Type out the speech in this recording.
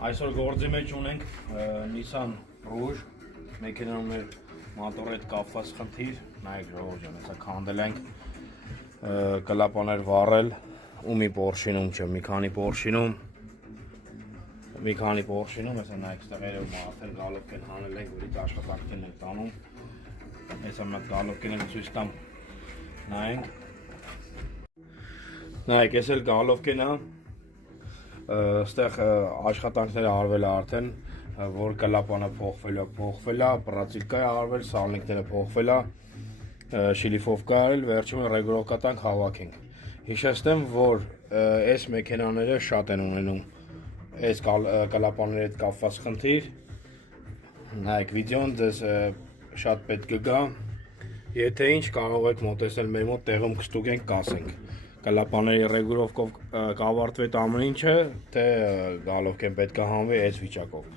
Այսօր գործի մեջ ունենք Nissan Rouge, մեքենան մեր մոտորի հետ կապված խնդիր, նայեք ժողովուրդ ջան, հեսա քանդել ենք, կլապաներ վառել, ու մի Porsche-ում չէ, մի քանի Porsche-ում, հեսա նայեք ստեղերը ու մարդեր գալովկեն հանել ենք, որից աշխատանքներն ենք տանում, հեսա մի հատ գալովկեն ենք ցույց տամ, նայեք, ես էլ գալովկեն է, Ստեղ աշխատանքները արվել է արդեն, որ կլապանը փոխվել է, պրացիլկա է արվել, սալնիկները փոխվել է, շիլիֆովկա արել, վերջում ռեգուլովկա տանք հավաքենք։ Հիշեցնեմ, որ այս մեքենաները շատ են ունենում այս կլապանների հետ կապված խնդիր։ Նայեք, վիդեոն ձեզ շատ պետք կգա, եթե ինչ կարող եք մոտեցնել մեր մոտ, տեղում կստուգենք, կասենք։ Կլապաների ռեգուլովկով կավարտվեց ամեն ինչը, թե գալովկեն պետք է հանվի այս վիճակով։